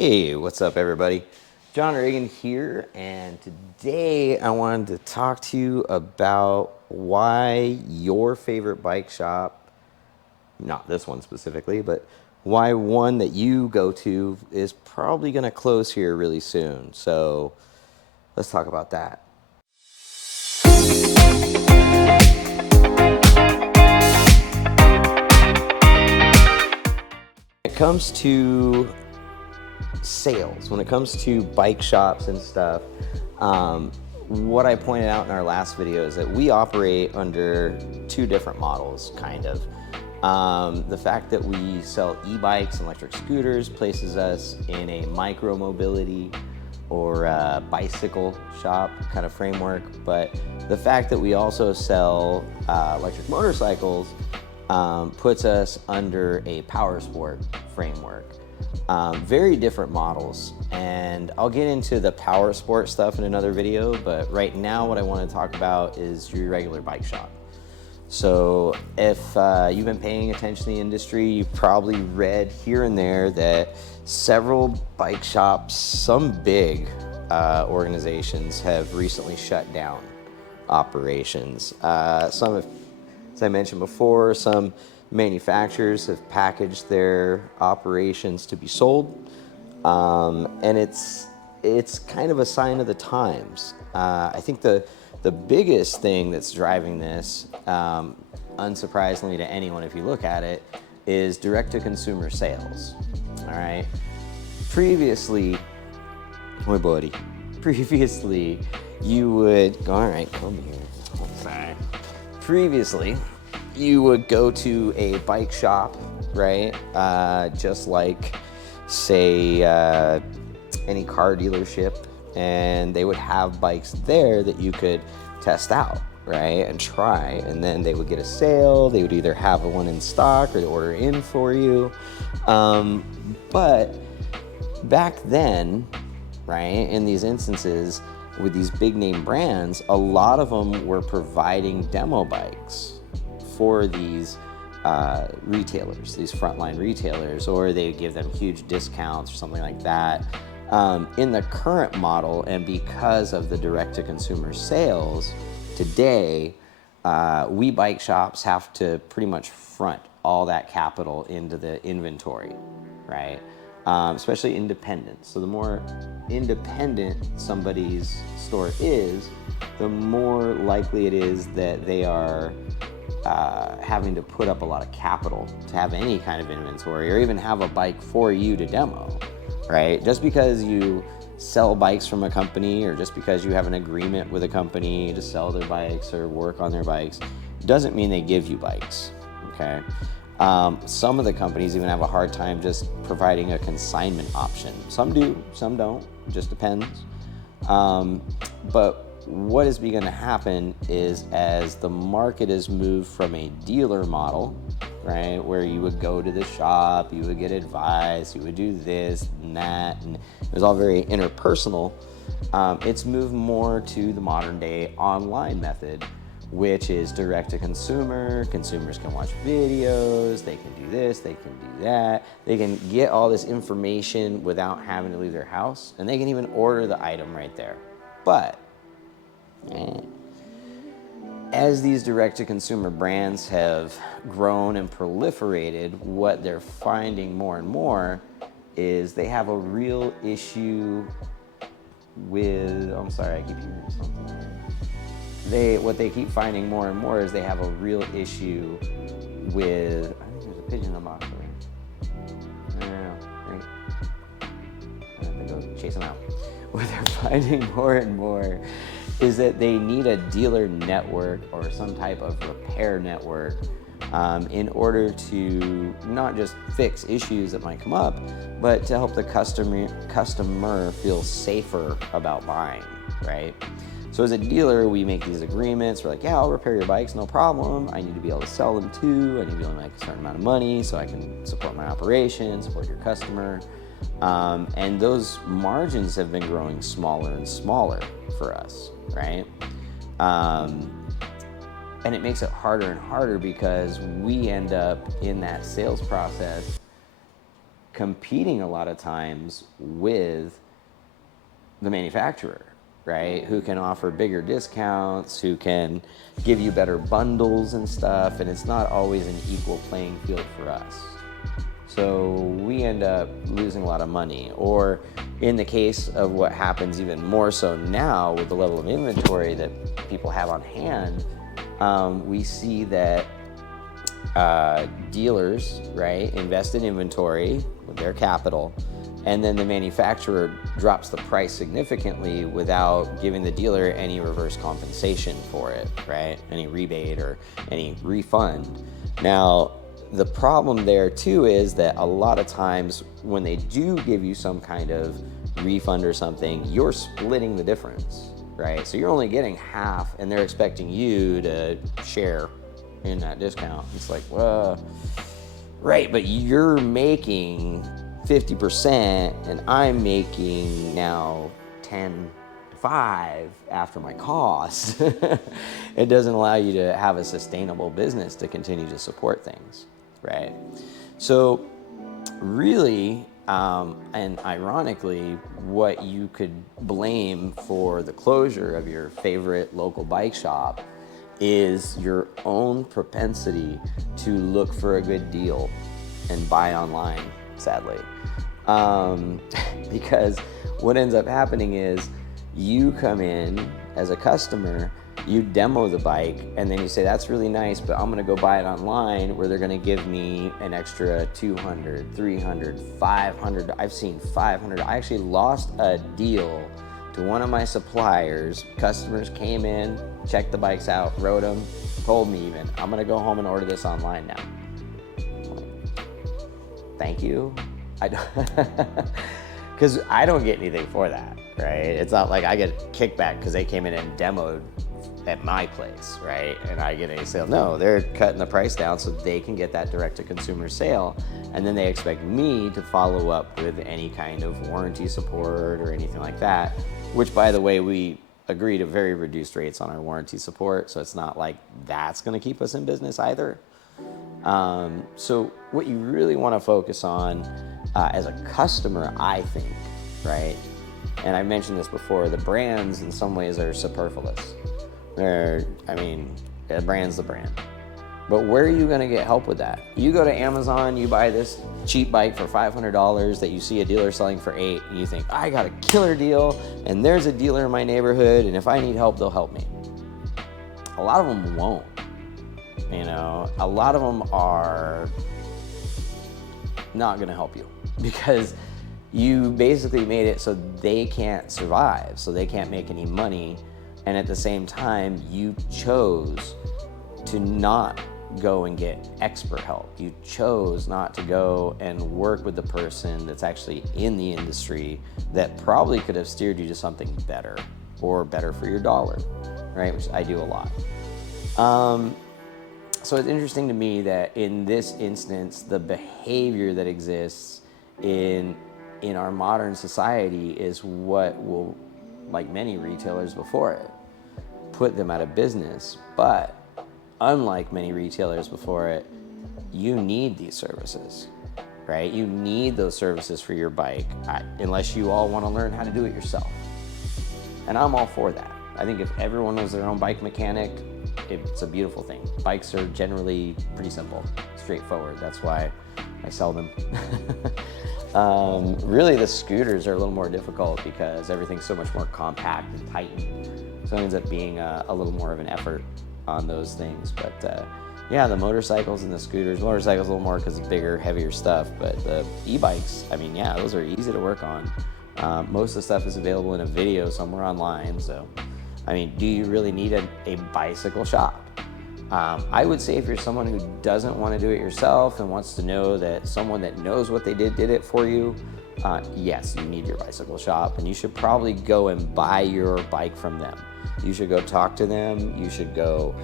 Hey, what's up, everybody? John Reagan here, and today I wanted to talk to you about why your favorite bike shop, not this one specifically, but why one that you go to is probably going to close here really soon. So let's talk about that. When it comes to sales, when it comes to bike shops and stuff, what I pointed out in our last video is that we operate under two different models, kind of. The fact that we sell e-bikes and electric scooters places us in a micro-mobility or bicycle shop kind of framework, but the fact that we also sell electric motorcycles puts us under a power sport framework. Very different models, and I'll get into the power sport stuff in another video, but right now what I want to talk about is your regular bike shop. So if you've been paying attention to the industry, you've probably read here and there that several bike shops, some big organizations, have recently shut down operations. Some have, as I mentioned before, some manufacturers have packaged their operations to be sold, and it's kind of a sign of the times. I think the biggest thing that's driving this, unsurprisingly to anyone if you look at it, is direct-to-consumer sales. All right. Previously, my buddy. Previously, you would go. All right, come here. Sorry. Previously, you would go to a bike shop, right? Just like, say, any car dealership, and they would have bikes there that you could test out, right, and try, and then they would get a sale. They would either have one in stock or they order in for you. But back then, right, in these instances with these big name brands, a lot of them were providing demo bikes for these retailers, these frontline retailers, or they give them huge discounts or something like that. In the current model, and because of the direct-to-consumer sales today, we bike shops have to pretty much front all that capital into the inventory, right? Especially independent. So the more independent somebody's store is, the more likely it is that they are having to put up a lot of capital to have any kind of inventory or even have a bike for you to demo, right? Just because you sell bikes from a company or just because you have an agreement with a company to sell their bikes or work on their bikes doesn't mean they give you bikes, okay? Some of the companies even have a hard time just providing a consignment option. Some do, some don't, it just depends. But what is beginning to happen is, as the market has moved from a dealer model, right, where you would go to the shop, you would get advice, you would do this and that, and it was all very interpersonal, it's moved more to the modern day online method, which is direct to consumer. Consumers can watch videos, they can do this, they can do that, they can get all this information without having to leave their house, and they can even order the item right there. But as these direct-to-consumer brands have grown and proliferated, what they're finding more and more is they have a real issue with, I'm sorry, I keep hearing something. What they keep finding more and more is they have a real issue with, I think there's a pigeon in the box over here. I don't know, right? I have to go chase them out. What they're finding more and more is that they need a dealer network or some type of repair network in order to not just fix issues that might come up, but to help the customer feel safer about buying, right? So as a dealer, we make these agreements. We're like, yeah, I'll repair your bikes, no problem. I need to be able to sell them too. I need to be able to make a certain amount of money so I can support my operation, support your customer. And those margins have been growing smaller and smaller for us, right? And it makes it harder and harder because we end up in that sales process competing a lot of times with the manufacturer, right? Who can offer bigger discounts, who can give you better bundles and stuff, and it's not always an equal playing field for us. So we end up losing a lot of money. Or in the case of what happens even more so now with the level of inventory that people have on hand, we see that dealers, right, invest in inventory with their capital, and then the manufacturer drops the price significantly without giving the dealer any reverse compensation for it, right? Any rebate or any refund. Now, the problem there too is that a lot of times when they do give you some kind of refund or something, you're splitting the difference, right? So you're only getting half and they're expecting you to share in that discount. It's like, well, right, but you're making 50% and I'm making now 10 to 5 after my cost. It doesn't allow you to have a sustainable business to continue to support things, right? So really, and ironically, what you could blame for the closure of your favorite local bike shop is your own propensity to look for a good deal and buy online, sadly. Because what ends up happening is you come in as a customer, you demo the bike, and then you say, that's really nice, but I'm gonna go buy it online where they're gonna give me an extra 200, 300, 500. I've seen 500. I actually lost a deal to one of my suppliers. Customers came in, checked the bikes out, rode them, told me even, I'm gonna go home and order this online now. Thank you. Because I don't get anything for that, right? It's not like I get kickback because they came in and demoed at my place, right? And I get a sale. No, they're cutting the price down so they can get that direct-to-consumer sale, and then they expect me to follow up with any kind of warranty support or anything like that, which, by the way, we agree to very reduced rates on our warranty support, so it's not like that's gonna keep us in business either. So what you really wanna focus on as a customer, I think, right? And I mentioned this before, the brands in some ways are superfluous. The brand's the brand. But where are you gonna get help with that? You go to Amazon, you buy this cheap bike for $500 that you see a dealer selling for $8, and you think, I got a killer deal, and there's a dealer in my neighborhood, and if I need help, they'll help me. A lot of them won't. You know, a lot of them are not gonna help you because you basically made it so they can't survive, so they can't make any money, and at the same time, you chose to not go and get expert help. You chose not to go and work with the person that's actually in the industry that probably could have steered you to something better or better for your dollar, right? Which I do a lot. So it's interesting to me that in this instance, the behavior that exists in our modern society is what will, like many retailers before it, put them out of business. But unlike many retailers before it, you need these services, right? You need those services for your bike, unless you all want to learn how to do it yourself. And I'm all for that. I think if everyone was their own bike mechanic, it's a beautiful thing. Bikes are generally pretty simple, straightforward. That's why I sell them. Really, the scooters are a little more difficult because everything's so much more compact and tightened. So it ends up being a little more of an effort on those things. But yeah, the motorcycles and the scooters, motorcycles a little more because it's bigger, heavier stuff. But the e-bikes, I mean, yeah, those are easy to work on. Most of the stuff is available in a video somewhere online. So, I mean, do you really need a bicycle shop? I would say if you're someone who doesn't want to do it yourself and wants to know that someone that knows what they did it for you, yes, you need your bicycle shop, and you should probably go and buy your bike from them. You should go talk to them. You should go,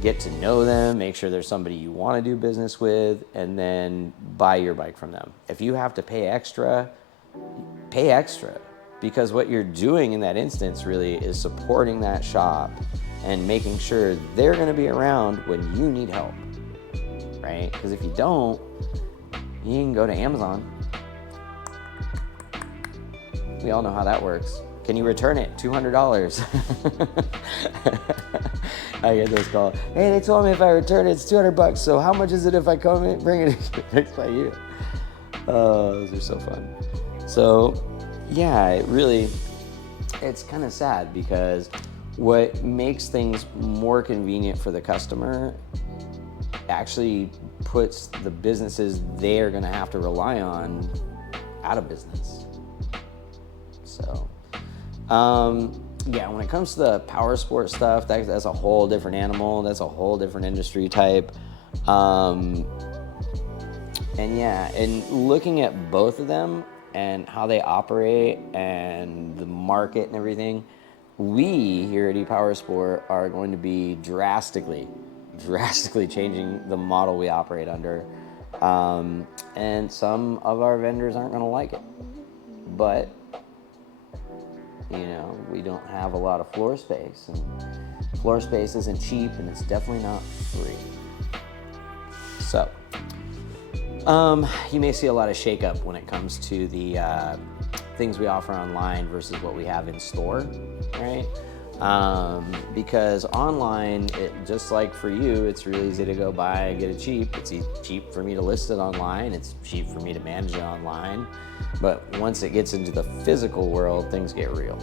get to know them, make sure there's somebody you want to do business with, and then buy your bike from them. If you have to pay extra, because what you're doing in that instance really is supporting that shop and making sure they're going to be around when you need help, right? Because if you don't, You can go to Amazon. We all know how that works. Can you return it? $200. I get those calls. Hey, they told me if I return it, it's $200. So how much is it if I come in, bring it fixed by you? Those are so fun. So yeah, it's kind of sad because what makes things more convenient for the customer actually puts the businesses they're going to have to rely on out of business. So, yeah, when it comes to the power sport stuff, that's a whole different animal. That's a whole different industry type. And yeah, and looking at both of them and how they operate and the market and everything, we here at E-Powersport are going to be drastically changing the model we operate under. And some of our vendors aren't going to like it. But you know, we don't have a lot of floor space, and floor space isn't cheap, and it's definitely not free. So, you may see a lot of shakeup when it comes to the things we offer online versus what we have in store, right? Because online, just like for you, it's really easy to go buy and get it cheap. It's cheap for me to list it online. It's cheap for me to manage it online. But once it gets into the physical world, things get real.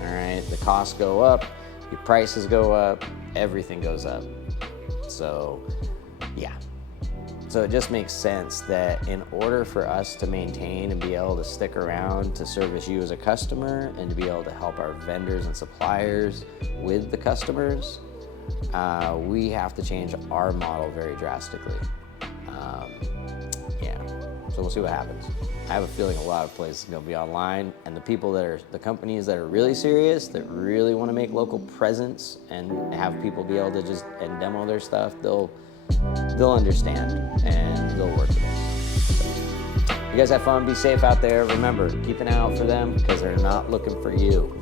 All right, the costs go up, your prices go up, everything goes up. So, yeah. So it just makes sense that in order for us to maintain and be able to stick around to service you as a customer and to be able to help our vendors and suppliers with the customers, we have to change our model very drastically. Yeah, so we'll see what happens. I have a feeling a lot of places are going to be online, and the companies that are really serious, that really want to make local presence and have people be able to just demo their stuff, they'll understand and they'll work with us. So, you guys have fun, be safe out there. Remember, keep an eye out for them because they're not looking for you.